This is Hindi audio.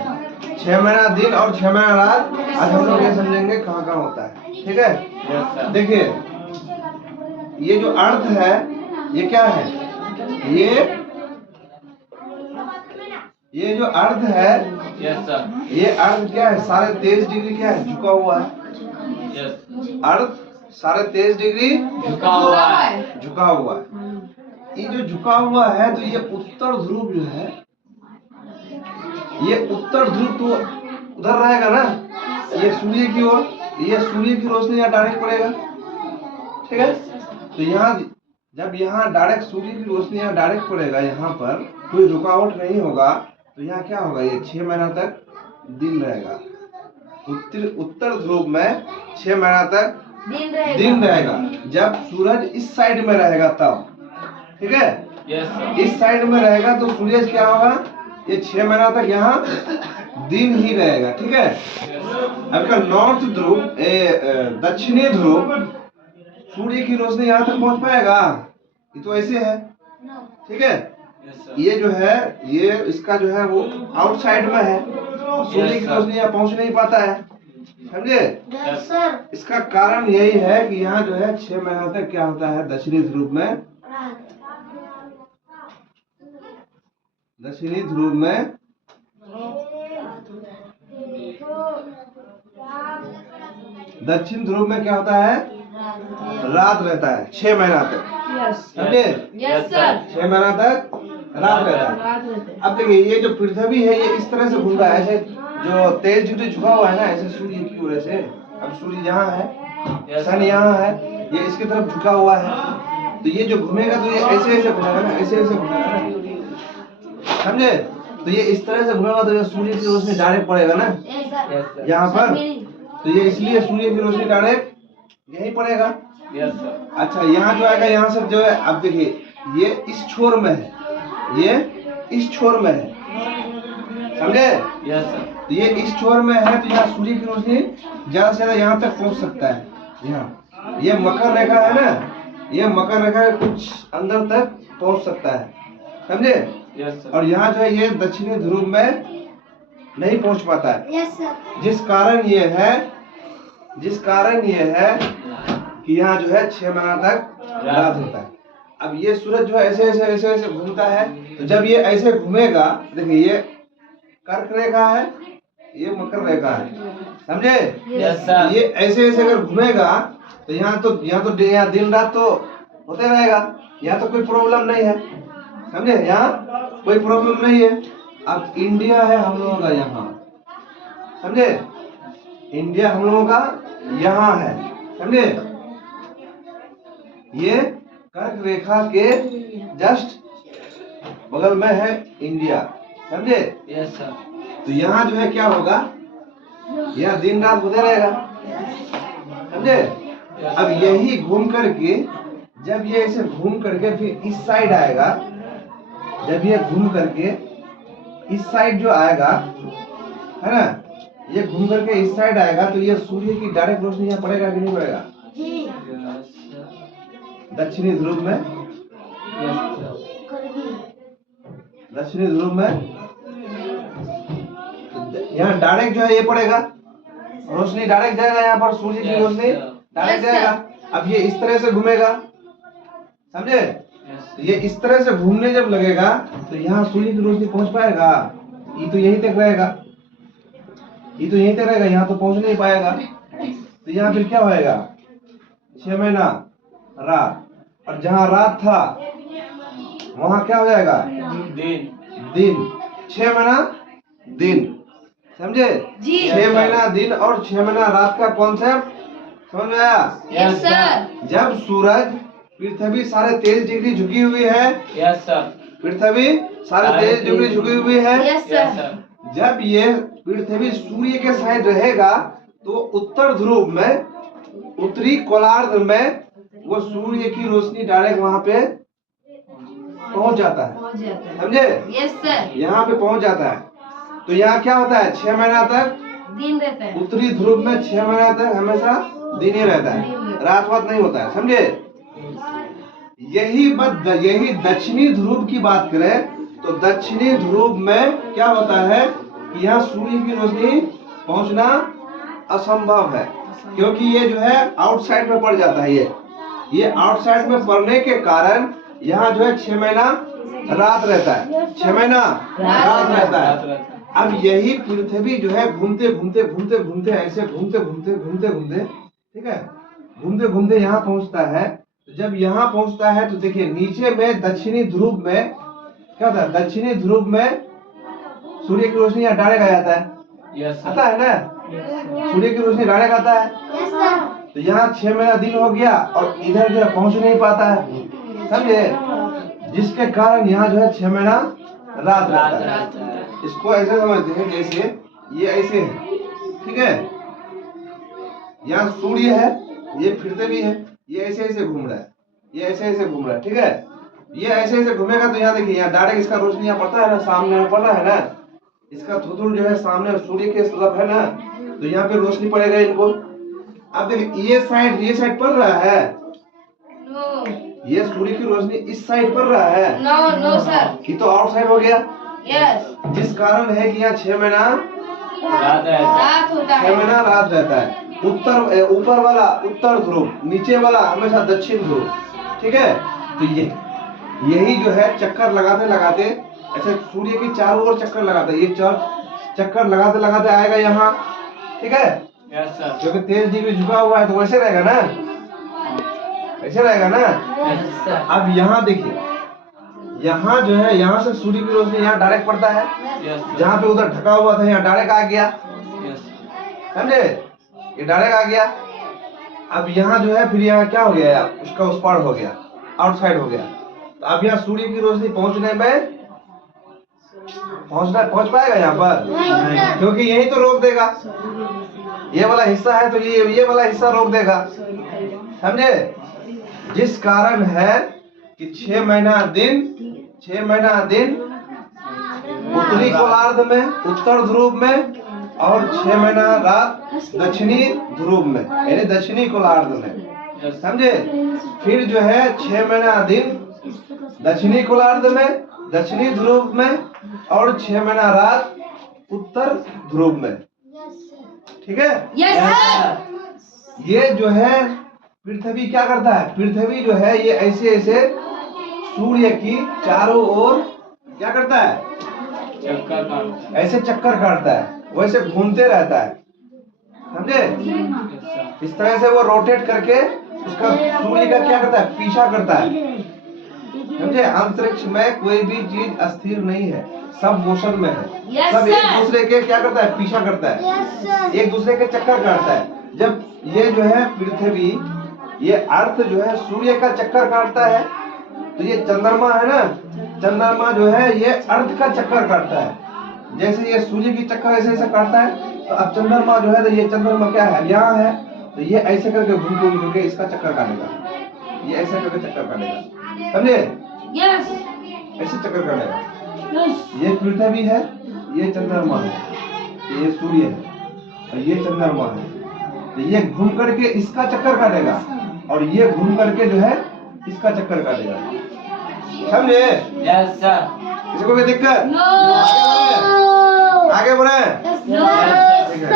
6 महीना दिन और 6 महीना रात। आज हम लोग ये समझेंगे कहाँ कहाँ होता है, ठीक है। देखिए ये जो अर्थ है ये क्या है, ये जो अर्थ है, ये अर्थ क्या है, 23.5 डिग्री क्या है, झुका हुआ है। अर्थ 23.5 डिग्री झुका हुआ है। ये जो झुका हुआ है तो ये उत्तर ध्रुव जो है, ये उत्तर ध्रुव तो उधर रहेगा ना, ये सूर्य की ओर, ये सूर्य की रोशनी यहाँ डायरेक्ट पड़ेगा, ठीक है। तो यहाँ जब यहाँ डायरेक्ट सूर्य की रोशनी यहाँ डायरेक्ट पड़ेगा, यहाँ पर कोई रुकावट नहीं होगा, तो यहाँ क्या होगा, ये 6 महीना तक दिन रहेगा। उत्तर ध्रुव में 6 महीना तक दिन रहेगा। जब सूरज इस साइड में रहेगा तब, ठीक है। इस साइड में रहेगा तो सूरज क्या होगा, ये 6 महीना तक यहाँ दिन ही रहेगा, ठीक है। अब का नॉर्थ ध्रुव, दक्षिणी ध्रुव, सूर्य की रोशनी यहाँ तक पहुँच पाएगा, ये तो ऐसे है, ठीक है। ये जो है, ये इसका जो है वो आउटसाइड में है, सूर्य की रोशनी यहाँ पहुँच नहीं पाता है, समझे। इसका कारण यही है कि यहाँ जो है 6 महीना तक क्या होता है, दक्षिणी ध्रुव में, दक्षिण ध्रुव में क्या होता है, रात रहता है 6 महीना तक, समझे। 6 महीना तक रात रहता है। अब देखिए ये जो पृथ्वी है ये इस तरह से घूम रहा है, ऐसे जो 23 डिग्री झुका हुआ है ना, ऐसे सूर्य की ओर से। अब सूर्य यहाँ है, सन यहाँ है, ये इसकी तरफ झुका हुआ है, तो ये जो घूमेगा तो ये ऐसे ऐसे घूमेगा ना, ऐसे ऐसे घूमेगा ना, समझे। तो ये इस तरह से घूमेगा तो ये सूर्य की रोशनी डायरेक्ट पड़ेगा ना यहाँ पर, तो ये इसलिए सूर्य की रोशनी डायरेक्ट यही पड़ेगा। अच्छा यहाँ जो आएगा, यहाँ से जो है, अब देखिए ये इस छोर में है, ये इस छोर में है, समझे। तो ये इस छोर में है, तो यहाँ सूर्य की रोशनी ज्यादा से ज्यादा यहाँ तक पहुँच सकता है। यहाँ ये मकर रेखा है ना, ये मकर रेखा के कुछ अंदर तक पहुँच सकता है, समझे। और यहाँ जो है ये दक्षिणी ध्रुव में नहीं पहुँच पाता है, जिस कारण ये है कि यहाँ जो है 6 महीना तक रात होता है। अब ये सूरज जो है ऐसे ऐसे ऐसे ऐसे घूमता है, तो जब ये ऐसे घूमेगा, देखिए ये कर्क रेखा है, ये मकर रेखा है, समझे। ये ऐसे ऐसे अगर घूमेगा तो यहाँ दिन रात तो होते रहेगा, यहाँ तो कोई प्रॉब्लम नहीं है, समझे, यहाँ कोई प्रॉब्लम नहीं है। अब इंडिया है हम लोगों का यहाँ, समझे, इंडिया हम लोगों का यहाँ है, समझे। ये कर्क रेखा के जस्ट बगल में है इंडिया, समझे। तो यहाँ जो है क्या होगा, यहाँ दिन रात होते रहेगा, समझे। अब यही घूम करके, जब ये ऐसे घूम करके फिर इस साइड आएगा, जब ये घूम करके इस साइड जो आएगा, है ना, ये घूम करके इस साइड आएगा, तो ये सूर्य की डायरेक्ट रोशनी यहाँ पड़ेगा कि नहीं पड़ेगा, दक्षिणी ध्रुव में, दक्षिणी ध्रुव में यहाँ डायरेक्ट जो है ये पड़ेगा, रोशनी डायरेक्ट जाएगा, यहाँ पर सूर्य की रोशनी डायरेक्ट जाएगा। अब ये इस तरह से घूमेगा, समझे। ये इस तरह से घूमने जब लगेगा तो यहाँ सूर्य की रोशनी पहुंच पाएगा, ये तो यहीं तक रहेगा, यहाँ तो पहुंच नहीं पाएगा। तो यहाँ फिर क्या होएगा, 6 महीना रात, और जहाँ रात था वहाँ क्या हो जाएगा, दिन। 6 महीना दिन, समझे। 6 महीना दिन और 6 महीना रात का कॉन्सेप्ट समझ में आया? Yes sir. जब सूरज पृथ्वी 23.5 डिग्री झुकी हुई है, यस सर। पृथ्वी 23.5 डिग्री झुकी हुई है, यस सर। जब ये पृथ्वी सूर्य के साइड रहेगा तो उत्तर ध्रुव में, उत्तरी गोलार्ध में वो सूर्य की रोशनी डायरेक्ट वहाँ पे पहुँच जाता है, समझे? Yes sir. यहाँ पे पहुँच जाता है। तो यहाँ क्या होता है, 6 महीना तक दिन रहता है। उत्तरी ध्रुव में 6 महीना तक हमेशा दिन ही रहता है, रात वात नहीं होता है, समझे? यही दक्षिणी ध्रुव की बात करें तो दक्षिणी ध्रुव में क्या होता है, कि यहाँ सूर्य की रोशनी पहुंचना असंभव है, क्योंकि ये जो है आउटसाइड में पड़ जाता है। ये आउटसाइड में पड़ने के कारण यहाँ जो है 6 महीना रात रहता है, 6 महीना रात रहता है। अब यही पृथ्वी जो है घूमते घूमते घूमते घूमते ऐसे घूमते घूमते घूमते घूमते, ठीक है, घूमते घूमते यहाँ पहुंचता है। तो जब यहाँ पहुंचता है तो देखिए नीचे में दक्षिणी ध्रुव में क्या था, दक्षिणी ध्रुव में सूर्य की रोशनी यहाँ डायरेक्ट आ जाता है, आता है ना, सूर्य की रोशनी डायरेक्ट आता है। तो यहाँ 6 महीना दिन हो गया और इधर जो है पहुंच नहीं पाता है, समझे, जिसके कारण यहाँ जो है 6 महीना रात रहता है। इसको ऐसे समझते हैं जैसे ये ऐसे है, ठीक है, यहाँ सूर्य है, ये फिरते भी है, ये ऐसे ऐसे घूम रहा है, ये ऐसे ऐसे घूम रहा है, ठीक है, ये ऐसे ऐसे घूमेगा तो यहाँ देखिए यहाँ डायरेक्ट इसका रोशनी यहाँ पड़ता है ना, सामने में पड़ रहा है ना, इसका थुथुर जो है सामने सूर्य के तरफ है ना, तो यहाँ पे रोशनी पड़ेगा इनको। अब देखिए ये साइड पड़ रहा है, ये सूर्य की रोशनी इस साइड पड़ रहा है, नो सर, ये तो आउट साइड हो गया, यस, जिस कारण है कि यहाँ 6 महीना रात होता 6 है। महीना रात रहता है। ऊपर वाला उत्तर ध्रुव, नीचे वाला हमेशा दक्षिण ध्रुव, ठीक है। तो यही जो है चक्कर लगाते लगाते ऐसे सूर्य की चारों ओर चक्कर लगाता है, ये चक्कर लगाते लगाते आएगा यहाँ, ठीक है, क्योंकि 23 डिग्री झुका हुआ है तो वैसे रहेगा ना, ऐसे रहेगा ना। अब यहाँ देखिए, यहाँ जो है यहाँ से सूर्य की रोशनी यहाँ डायरेक्ट पड़ता है, जहाँ पे उधर ढका हुआ था यहाँ डायरेक्ट आ गया, समझे, ये डायरेक्ट आ गया। अब यहाँ जो है फिर यहाँ क्या हो गया, उसका उस पार हो गया, आउटसाइड हो गया। तो अब यहाँ सूर्य की रोशनी पहुंचने में पहुंच पाएगा यहाँ पर, क्योंकि यही तो रोक देगा, ये वाला हिस्सा है तो ये वाला हिस्सा रोक देगा, समझे, जिस कारण है कि 6 महीना दिन उत्तरी गोलार्ध में, उत्तर ध्रुव में, और 6 महीना रात दक्षिणी ध्रुव में, यानी दक्षिणी गोलार्ध में, समझे। फिर जो है 6 महीना दिन दक्षिणी गोलार्ध में, दक्षिणी ध्रुव में, और 6 महीना रात उत्तर ध्रुव में, ठीक है। ये जो है पृथ्वी क्या करता है, पृथ्वी जो है ये ऐसे ऐसे सूर्य की चारों ओर क्या करता है, ऐसे चक्कर काटता है, वैसे घूमते रहता है, समझे। इस तरह से वो रोटेट करके उसका सूर्य का क्या करता है, पीछा करता है, समझे। अंतरिक्ष में कोई भी चीज अस्थिर नहीं है, सब मोशन में है, सब एक दूसरे के क्या करता है, पीछा करता है, एक दूसरे के चक्कर काटता है। जब ये जो है पृथ्वी, ये अर्थ जो है सूर्य का चक्कर काटता है, तो ये चंद्रमा है ना, चंद्रमा जो है ये अर्थ का चक्कर काटता है। जैसे ये सूर्य की चक्कर ऐसे ऐसे काटता है, तो अब चंद्रमा जो है, तो ये चंद्रमा क्या है, यहाँ है, तो ये ऐसे करके घूम घूम के इसका चक्कर काटेगा, ये ऐसे करके चक्कर काटेगा, समझे, ऐसे चक्कर काटेगा। ये पृथ्वी है, ये चंद्रमा है, ये सूर्य है, और ये चंद्रमा है, तो ये घूम करके इसका चक्कर काटेगा, और ये घूम करके जो है इसका चक्कर काटेगा, समझे। इसको कोई दिक्कत, आगे बढ़े, नो ठीक है।